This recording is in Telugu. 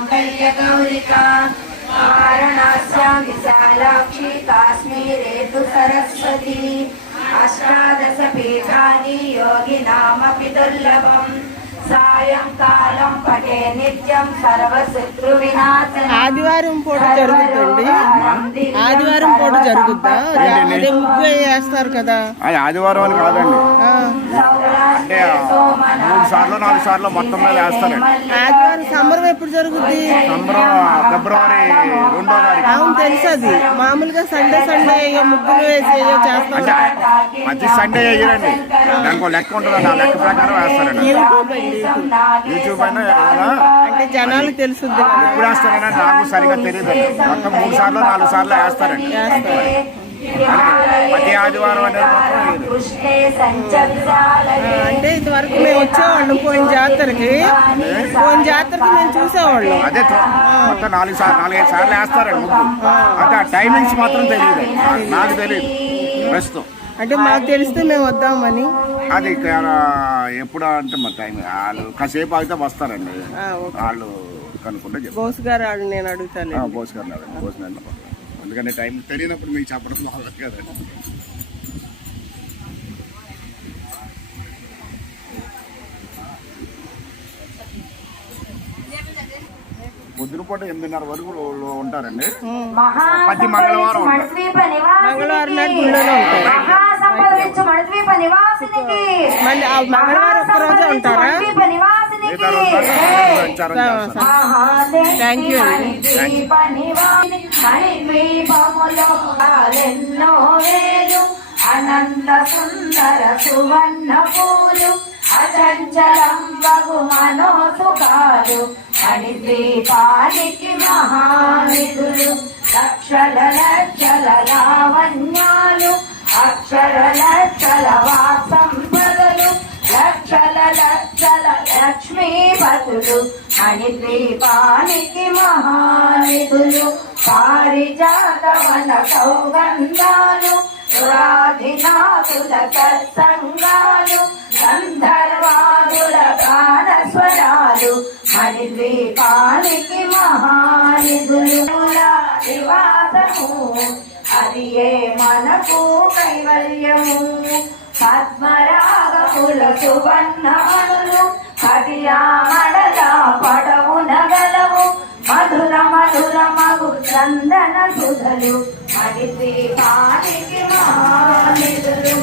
माङ्गल्यगौरिका वाराणास्यां विशालाक्षी काश्मीरे तु सरस्वती अष्टादशपीठानि योगिनामपि दुर्लभम् सायङ्कालं पठे नित्यं सर्वशत्रुविनाशनम् ఆదివారం పూట జరుగుతుంది ఆదివారం పూట జరుగుద్దా అదే ముగ్గు వేస్తారు కదా అది ఆదివారం అని కాదండి ఆ, అంటే మూడు సార్లు నాలుగు సార్లు మొత్తం మీద ఆదివారం సంబరం ఎప్పుడు జరుగుద్ది? సంబరం ఫిబ్రవరి రెండో తారీఖు. అవును తెలుసు అది. మామూలుగా సండే సండే ఇక ముగ్గులు వేసి ఏయో చేస్తాం. అంటే ప్రతి సండే వేయరండి దానికి ఒక లెక్క ఉంటుందండి ఆ లెక్క ప్రకారం వేస్తారండి యూట్యూబ్ అండి యూట్యూబ్. యూట్యూబ్ అయినా ఏదైనా అంటే జనాలకు తెలుసుద్ది కదా. ఎప్పుడు వేస్తారని నాకు సరిగా తెలియదు. మొత్తం మూడు సార్లు నాలుగు సార్లు వేస్తారండి. ప్రతి ఆదివారం అంటే ఇంతవరకు మేము వచ్చేవాళ్ళం పోయిన జాతరకి. పోయిన జాతరకి మేము చూసేవాళ్ళం. అదే మొత్తం నాలుగు సార్లు నాలుగైదు సార్లు వేస్తారండి అంటే ఆ టైమింగ్స్ మాత్రం తెలియదు. నాకు తెలియదు. ప్రస్తుతం. అంటే మాకు తెలిస్తే మేము వద్దామని. అది ఎప్పుడు అంటే మరి టైం వాళ్ళు కాసేపు అయితే వస్తారండి. ఆ, ఓకే. వాళ్ళు కనుక్కుంటే బోస్ గారు నేను అడుగుతాను. బోస్ గారు బోస్ గారు ఎందుకంటే టైం తెలియనప్పుడు మీకు చెప్పడం బాగోదు కదండి పొద్దునపూట ఎనిమిదిన్నర వరకు ఉంటారండి. ప్రతి మంగళవారం మంగళవారం నాడు గుళ్ళోనే ఉంటారు. ఉంటారా? మణిద్వీప నివాసినికి. మిగతా రోజుల్లో వేలు అనంత సుందర సువర్ణ పూలు అచంచలం బగు మనోసుకాలు మణిద్వీపానికి మహానిధులు లక్షల లక్షల లావణ్యాలు అక్షర లక్షల వాసంపదలు లక్షల లక్షల లక్ష్మీపతులు మణిద్వీపానికి మహానిధులు. పారిజాతవన సౌగంధాలు పురాధినాథుల సత్సంగాలు గంధర్వాదుల గానస్వరాలు మణిద్వీపానికి మహానిధులు. నివాసము అది ఏ మనకు కైవల్యము? పద్మరాగముల సువర్ణములు అది చందన సుధలు అడితే పాటికి మా నిధులు